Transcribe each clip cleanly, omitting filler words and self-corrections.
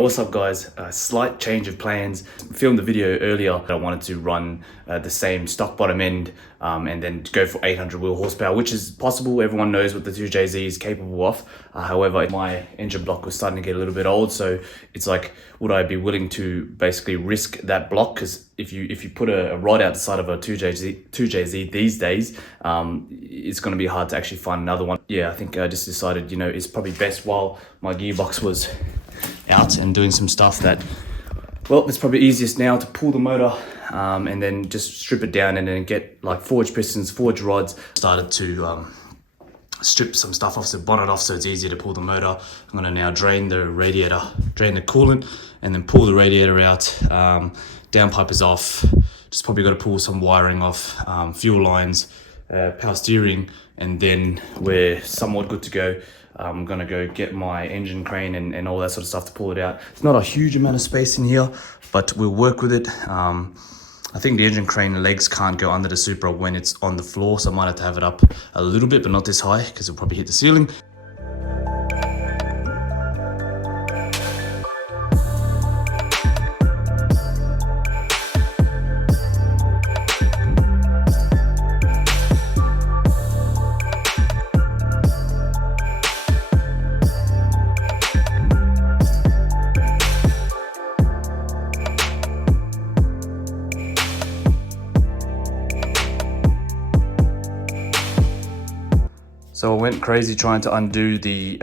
Alright, what's up guys? A slight change of plans. Filmed the video earlier. I wanted to run the same stock bottom end and then go for 800 wheel horsepower, which is possible. Everyone knows what the 2JZ is capable of. However, my engine block was starting to get a little bit old, so it's like, would I be willing to basically risk that block? Because if you put a rod out the side of a 2JZ these days, it's going to be hard to actually find another one. Yeah, I think I just decided, it's probably best while my gearbox was out and doing some stuff that, well, it's probably easiest now to pull the motor and then just strip it down and then get like forged pistons, forged rods. Started to strip some stuff off the bonnet off so it's easier to pull the motor. I'm going to now drain the radiator, drain the coolant, and then pull the radiator out. Downpipe is off. Just probably got to pull some wiring off, fuel lines, power steering, and then we're somewhat good to go. I'm gonna go get my engine crane and all that sort of stuff to pull it out. It's not a huge amount of space in here, but we'll work with it. I think the engine crane legs can't go under the Supra when it's on the floor, so I might have to have it up a little bit, but not this high because it'll probably hit the ceiling. So I went crazy trying to undo the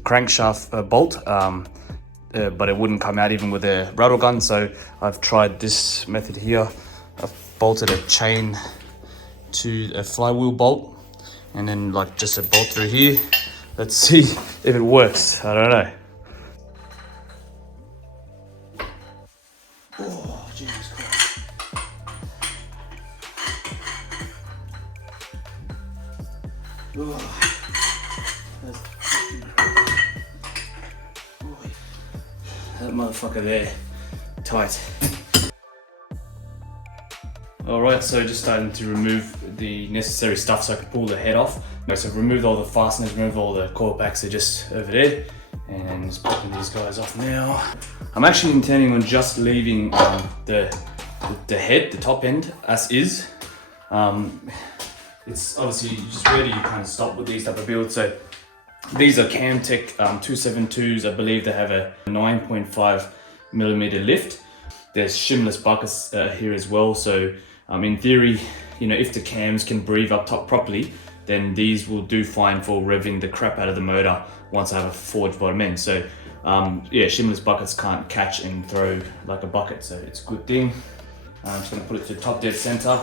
crankshaft bolt, but it wouldn't come out even with a rattle gun. So I've tried this method here. I've bolted a chain to a flywheel bolt and then like just a bolt through here. Let's see if it works. I don't know. Oh, Jesus Christ. Oh, that's fucking crazy. Boy, that motherfucker there, tight. Alright, so just starting to remove the necessary stuff so I can pull the head off. So I've removed all the fasteners, removed all the coil packs, they're just over there. And just popping these guys off now. I'm actually intending on just leaving the head, the top end, as is. It's obviously just where do you kind of stop with these type of builds. So these are Camtech 272s. I believe they have a 9.5 millimeter lift. There's shimless buckets here as well. So in theory, if the cams can breathe up top properly, then these will do fine for revving the crap out of the motor once I have a forged bottom end. So yeah, shimless buckets can't catch and throw like a bucket, so it's a good thing. I'm just gonna put it to top dead center.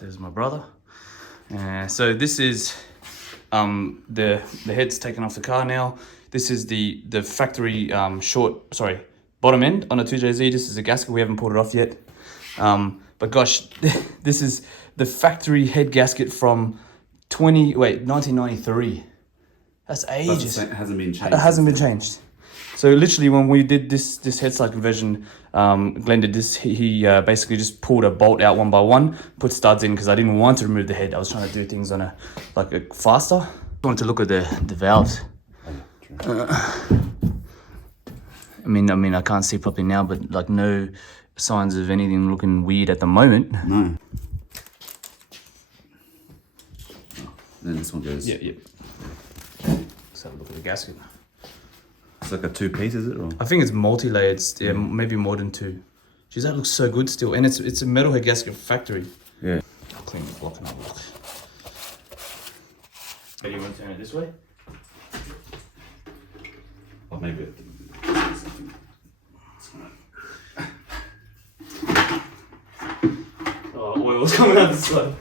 There's my brother. So this is the head's taken off the car now. This is the factory bottom end on a 2JZ. This is a gasket, we haven't pulled it off yet. But gosh, this is the factory head gasket from 1993. That's ages. It hasn't been changed. It hasn't been changed. So literally when we did this head slide conversion, Glenn did this, he basically just pulled a bolt out one by one, put studs in because I didn't want to remove the head. I was trying to do things on a faster. I wanted to look at the valves. I mean I can't see properly now, but like no signs of anything looking weird at the moment. No. Then this one goes. Yeah. Let's have a look at the gasket. It's like a two-piece, is it? Or? I think it's multi-layered, yeah, maybe more than two. Jeez, that looks so good still. And it's a metal head gasket factory. Yeah. I'll clean the block and I'll look. Do you want to turn it this way? Or maybe oh, oil's coming out this way.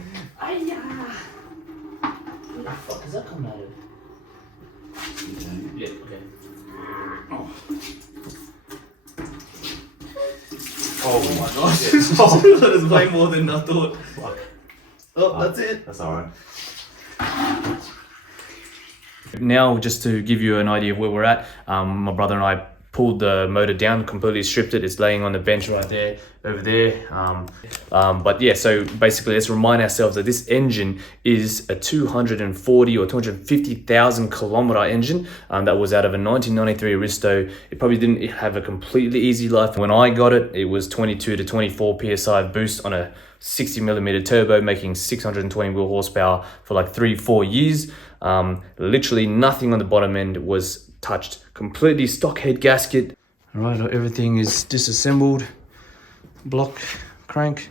Oh my gosh. That is way more than I thought. Oh, that's it. That's alright. Now, just to give you an idea of where we're at, my brother and I pulled the motor down, completely stripped it. It's laying on the bench right there, over there. But yeah, so basically let's remind ourselves that this engine is a 240 or 250,000 kilometer engine that was out of a 1993 Aristo. It probably didn't have a completely easy life. When I got it, it was 22 to 24 PSI boost on a 60mm turbo, making 620 wheel horsepower for like 3-4 years. Literally nothing on the bottom end was touched. Completely stock head gasket. All right, everything is disassembled. Block, crank,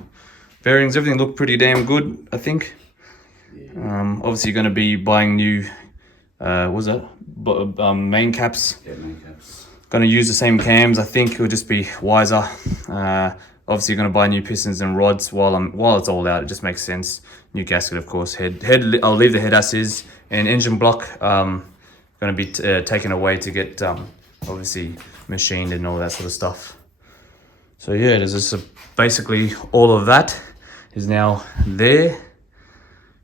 bearings, everything looked pretty damn good, I think. Obviously going to be buying new, main caps. Yeah, main caps. Going to use the same cams. I think it'll just be wiser. Obviously going to buy new pistons and rods while it's all out. It just makes sense. New gasket, of course. Head. I'll leave the head as is, and engine block going to be taken away to get obviously machined and all that sort of stuff. So yeah, there's just basically all of that is now there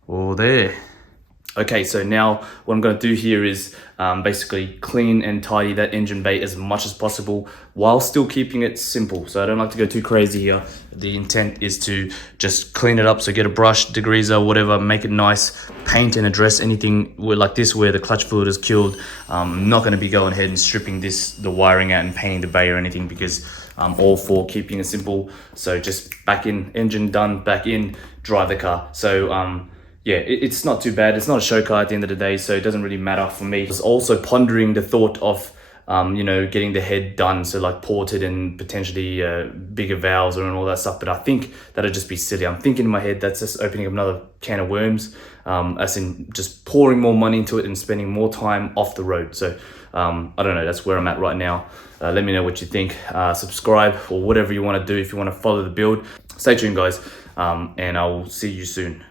or there. Okay, so now what I'm going to do here is basically clean and tidy that engine bay as much as possible while still keeping it simple. So I don't like to go too crazy here. The intent is to just clean it up. So get a brush, degreaser, whatever, make it nice, paint and address anything like this where the clutch fluid is killed. I'm not going to be going ahead and stripping the wiring out and painting the bay or anything, because I'm all for keeping it simple. So just back in, engine done, back in, drive the car. So yeah, it's not too bad. It's not a show car at the end of the day, so it doesn't really matter for me. I was also pondering the thought of, getting the head done, so like ported and potentially bigger valves and all that stuff. But I think that'd just be silly. I'm thinking in my head that's just opening up another can of worms, as in just pouring more money into it and spending more time off the road. So I don't know. That's where I'm at right now. Let me know what you think. Subscribe or whatever you want to do if you want to follow the build. Stay tuned, guys, and I will see you soon.